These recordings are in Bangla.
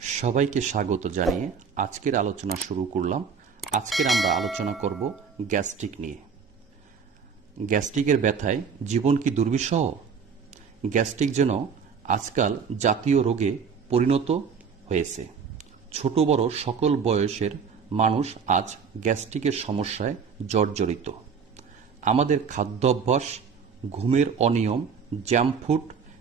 সবাইকে স্বাগত জানিয়ে আজকের আলোচনা শুরু করলাম। আজকের আমরা আলোচনা করব গ্যাস্ট্রিক নিয়ে। গ্যাস্ট্রিকের ব্যথায় জীবন কি দুর্বিষহ? গ্যাস্ট্রিক যেন আজকাল জাতীয় রোগে পরিণত হয়েছে। ছোট বড় সকল বয়সের মানুষ আজ গ্যাস্ট্রিকের সমস্যায় জর্জরিত। আমাদের খাদ্যাভ্যাস, ঘুমের অনিয়ম জ্যাম ফুড,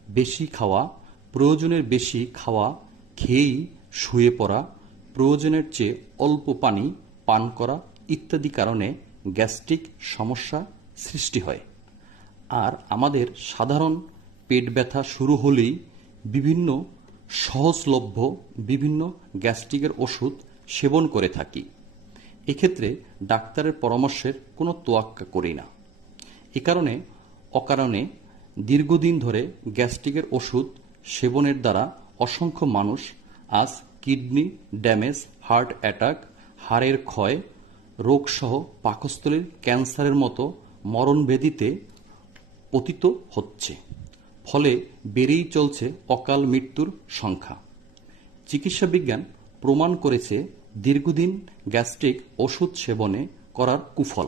বেশি খাওয়া, প্রয়োজনের বেশি খাওয়া খেয়েই শুয়ে পড়া, প্রয়োজনের চেয়ে অল্প পানি পান করা ইত্যাদি কারণে গ্যাস্ট্রিক সমস্যা সৃষ্টি হয়। আর আমাদের সাধারণ পেট ব্যথা শুরু হলেই বিভিন্ন সহজলভ্য বিভিন্ন গ্যাস্ট্রিকের ওষুধ সেবন করে থাকি। এক্ষেত্রে ডাক্তারের পরামর্শের কোনো তোয়াক্কা করি না। এ কারণে, অকারণে দীর্ঘদিন ধরে গ্যাস্ট্রিকের ওষুধ সেবনের দ্বারা অসংখ্য মানুষ আজ কিডনি ড্যামেজ, হার্ট অ্যাটাক, হাড়ের ক্ষয়, রোগসহ পাকস্থলীর ক্যান্সারের মতো মরণব্যাধিতে পতিত হচ্ছে। ফলে বেড়েই চলছে অকাল মৃত্যুর সংখ্যা। চিকিৎসা বিজ্ঞান প্রমাণ করেছে দীর্ঘদিন গ্যাস্ট্রিক ওষুধ সেবনে করার কুফল।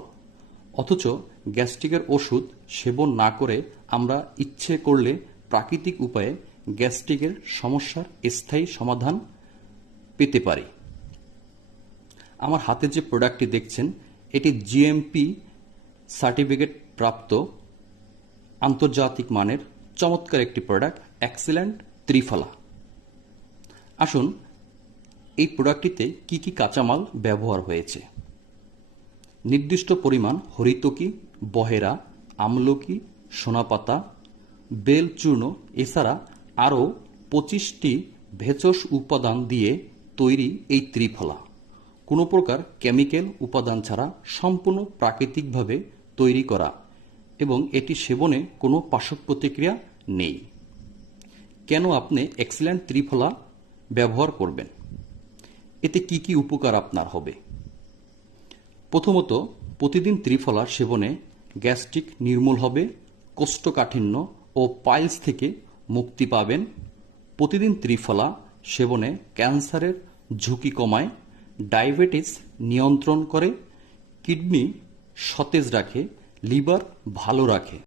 অথচ গ্যাস্ট্রিকের ওষুধ সেবন না করে আমরা ইচ্ছে করলে প্রাকৃতিক উপায়ে গ্যাস্ট্রিকের সমস্যার স্থায়ী সমাধান পেতে পারি। আমার হাতে যে প্রোডাক্টটি দেখছেন, এটি জিএমপি সার্টিফিকেট প্রাপ্ত আন্তর্জাতিক মানের চমৎকার একটি প্রোডাক্ট এক্সেলেন্ট ত্রিফলা। আসুন, এই প্রোডাক্টটিতে কি কি কাঁচামাল ব্যবহার হয়েছে? নির্দিষ্ট পরিমাণ হরিতকি, বহেরা, আমলকি, সোনাপাতা বেল চূর্ণ এছাড়া আরও পঁচিশটি ভেষজ উপাদান দিয়ে তৈরি এই ত্রিফলা। কোনো প্রকার কেমিক্যাল উপাদান ছাড়া সম্পূর্ণ প্রাকৃতিকভাবে তৈরি করা এবং এটি সেবনে কোনো পার্শ্ব প্রতিক্রিয়া নেই। কেন আপনি এক্সিলেন্ট ত্রিফলা ব্যবহার করবেন? এতে কি কি উপকার আপনার হবে? প্রথমত, প্রতিদিন ত্রিফলা সেবনে গ্যাস্ট্রিক নির্মূল হবে, কোষ্ঠকাঠিন্য ও পাইলস থেকে মুক্তি পাবেন। প্রতিদিন ত্রিফলা সেবনে ক্যান্সারের ঝুঁকি কমায়, ডায়াবেটিস নিয়ন্ত্রণ করে, কিডনি সতেজ রাখে, লিভার ভালো রাখে।